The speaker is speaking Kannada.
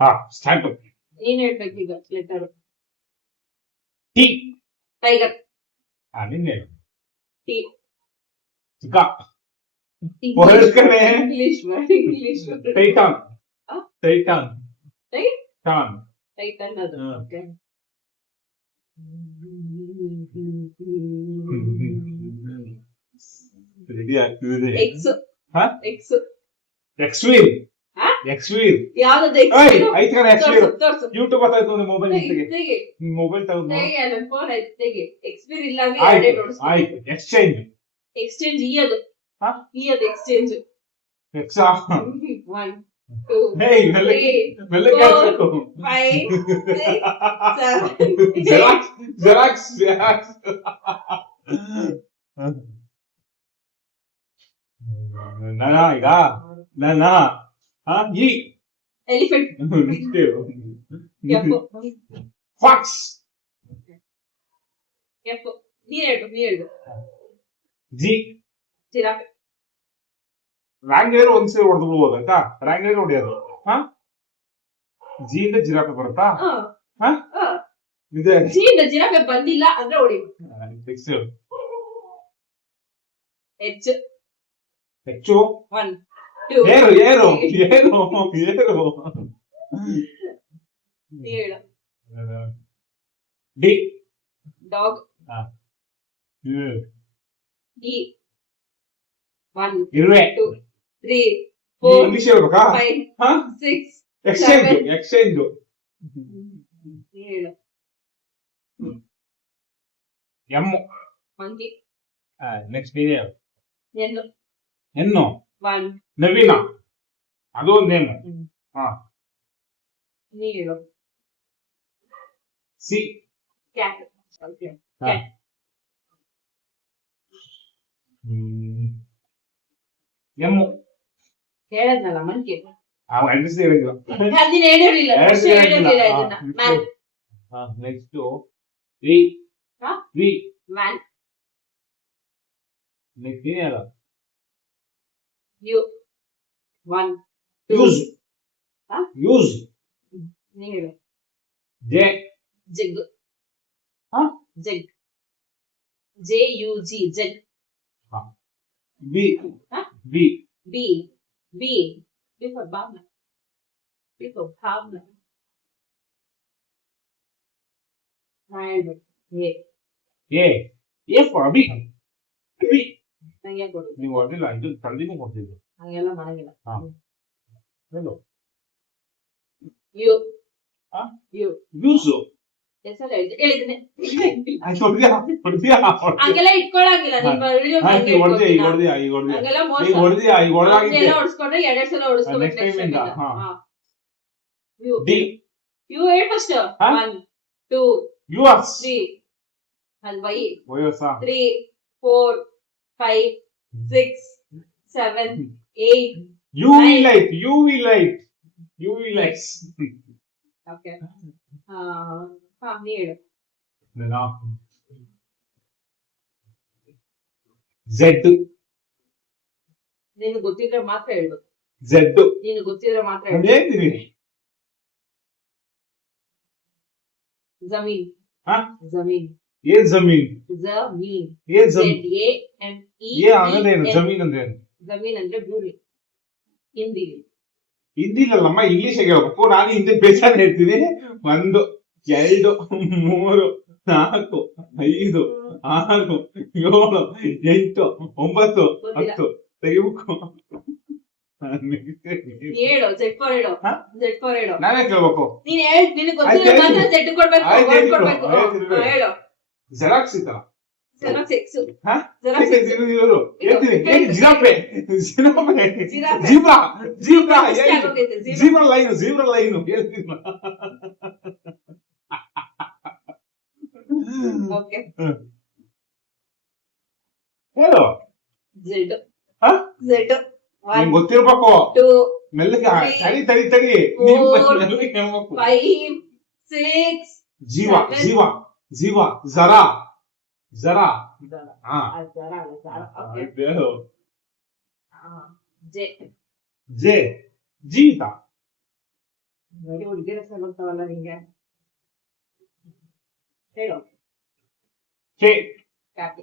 ಹಾ ಸ್ಟಾರ್ಟ್. ನೀನ್ ಹೇಳ್ಬೇಕು ಈಗ ಲೆಟರ್. ಟಿ. ಟೈಗರ್. ನಿನ್ನೆ ಟಿ. ಚಿಕ್ಕ ಹೊರಡ್ಕಣೆ. English English. Titan. Titan. Titan. Tan. Titan ಅದು. ಓಕೆ. ರೆಡಿ ಆಗ್ತಿದೆ. ಎಕ್ಸ್. ಹಾ ಎಕ್ಸ್. ಎಕ್ಸ್ವೀಲ್. ಎಕ್ಸ್ವೀಲ್ ಯಾವ್ದು ಐತ್ ಎಕ್ಸ್? ಕಣ ಎಕ್ಸ್ವೀಲ್. ತೋರ್ಸು. ಯೂಟ್ಯೂಬ್ ಬರ್ತಾಯ್ತು ಒಂದು ಮೊಬೈಲ್ ತೆಗೆ. ತೆಗೆ. ಮೊಬೈಲ್ ತಗೊಂಡು ತೆಗೆ ನನ್ನ ಫೋನ್ ಐತೆ ತೆಗೆ. ಎಕ್ಸ್ಪೀರ್ ಇಲ್ಲ ಅಂದ್ರೆ ಎರಡೇ ನೋಡ್ಸು. ಆಯ್ತು ಎಕ್ಸ್ಚೇಂಜ್. ಎಕ್ಸ್ಚೇಂಜ್ ಈ ಅದು. ಹಾ ಈ ಅದು ಎಕ್ಸ್ಚೇಂಜ್. ಎಕ್ಸಾ 1 2 ಹೇಯ್ ಮೆಲ್ಲಗೆ ಮೆಲ್ಲಗೆ ಹಾಕು. 5 6 7 ಜೆರಾಕ್ಸ್ ಜೆರಾಕ್ಸ್ ಜೆರಾಕ್ಸ್. ನಾನ ಈಗ ನಾನ ಈ ಎಲಿಫೆಂಟ್. ಫಾಕ್ಸ್. ಎಫ್. ನೀ ಹೇಳು. ಜಿ. ಜಿರಾಫೆ. ರ್ಯಾಂಗ್ಲೇರ್ ಒಂದ್ಸರಿ ಹೊಡೆದು ಬಿಡ್ಬೋದು ಆಯ್ತಾ. ರ್ಯಾಂಗ್ಲೇರ್ ಹೊಡೆಯೋದು. ಜಿ ಇಂದ ಜಿರಾಫೆ ಬರುತ್ತಾ? ಜಿ ಇಂದ ಜಿರಾಫೆ ಬಂದಿಲ್ಲ ಅಂದ್ರೆ ಹೊಡಿ. ಎಚ್. ಹೆಚ್ಚು 1 2 ಏರು ಏರು ಏರು ಏರು. ಹೇಳು. ಡಿ. ಡಾಗ್. ಡಿ 1 ಇರುವೆ. 2 3 4 ಇಂಗ್ಲಿಷ್ ಹೇಳ್ಬೇಕಾ? 5 6 ಎಕ್ಸ್ಚೇಂಜ್ ಎಕ್ಸ್ಚೇಂಜ್. ಹೇಳು. ಎಮ್. ಮಂಕಿ. ನೆಕ್ಸ್ಟ್ ನೀನೇ ಹೇಳು. ಎನ್ನು. ಹೆಣ್ಣು 1 ನವೀನ. ಅದು ಒಂದು ನೇಮ್. ನೀ ಹೇಳು. C. Cat. Okay. Cat. M. ಹೇಳದ್ನಲ್ಲ ಮಂಕಿ. ಅಡ್ರೆಸ್ ಹೇಳಿಲ್ಲ. ಅದನ್ನ ಹೇಳಿರಲಿಲ್ಲ. ಹೇಳಿರಲಿಲ್ಲ ಇದನ್ನ. Man. Next V. V. Man. Next ನೀನೇ ಹೇಳು. U 1 2 use. ಯೂಸ್. ನೀ ಹೇಳು. J. Jug. Jug. JUG jug. B. B. B. B. B for Bhavna. B for Bhavna. A. A. A for B. B. ನಂಗೆ ಕೊಡು. ನೀವು ಹೊರಡಿಲ್ಲ ಇದು ತಂದಿನೇ ಕೊಡ್ತಿದ್ದು. ಹಂಗೆಲ್ಲ ಮಾಡಂಗಿಲ್ಲ. ಹೇಳು. ಯು. ಯು. ಯೂಸು. ಹೆಸರು ಹೇಳಿದ್ದೀನಿ. ಹಂಗೆಲ್ಲ ಇಟ್ಕೊಳಂಗಿಲ್ಲ. ನಿಮ್ಮ ವಿಡಿಯೋ ಹಂಗೆಲ್ಲ ಹೊಡ್ಸ್ಕೊಂಡ್ರೆ 2 ಸಲ ಹೊಡ್ಸ್ಕೊಬೇಕು. ಡಿ. ಯು ಹೇಳಿ ಫಸ್ಟ್. 1 2 3 ಅಲ್ಲಿ Y 3 4 5 6 7 8 UV light. UV light. UV lights. Okay. ನೀ ಹೇಳು. ಝೆಡ್. ನೀನು ಗೊತ್ತಿದ್ರೆ ಮಾತ್ರ ಹೇಳು. ಝೆಡ್. ನೀನು ಗೊತ್ತಿದ್ರೆ ಮಾತ್ರ ಹೇಳು. ಹೇಳ್ತೀನಿ. ಜಮೀನ್. ಜಮೀನ್. ಏನ್ ಜಮೀನ್? ಜಮೀನ್. ಏನ್ ಜಮೀನ್? ZAME. ಅನ್ನೋದೇನು ಜಮೀನ್ ಅಂದೇನು? ಜಮೀನ್ ಅಂದ್ರೆ ಭೂಮಿ. ಹಿಂದಿ. ಹಿಂದಿಲಲ್ಲಮ್ಮ ಇಂಗ್ಲಿಷ್ ಹೇಳ್ಬೇಕು. ನಾನು ಹಿಂದಿ ಬೇಜಾರು ಹೇಳ್ತೀನಿ. 1 2 3 4 5 6 7 8 9 10 ತೆಗಿಬೇಕು. ಹೇಳು. ಜೆಡ್ ಫಾರ್ ಹೇಳು. ಜೆಡ್ ಫಾರ್ ಹೇಳು. ನಾನೇ ಕೇಳ್ಬೇಕು. ನೀನ್ ಹೇಳು. ನಿನಗೆ ಗೊತ್ತಿದ್ರೆ ಮಾತ್ರ ಜೆಡ್ ಕೊಡ್ಬೇಕು. ಹೇಳು. ಜೆರಾಕ್ಸ್ ಇತ್ತಲ್ಲ. Xerox X. Giraffe. Zebra line. Zebra line ಹೇಳ್ತೀನಿ. ಓಕೆ. ಹೇಳು. ಝೆಡ್. ಝೆಡ್ ನಿಮ್ಗೆ ಗೊತ್ತಿರ್ಬೇಕು. 2 ಮೆಲ್ಲಗೆ ತಡಿ 5 6 ಜೀವ. ಜೀವ. ಜೀವ. ಜರಾ. ಜರಾ. ಜೆ. ಜೆ. ಜೀವಿತ. ಹುಡುಗಿರ ಬರ್ತಾವಲ್ಲ ಹಿಂಗೆ ಹೇಳು Fake. ಕಾಪಿ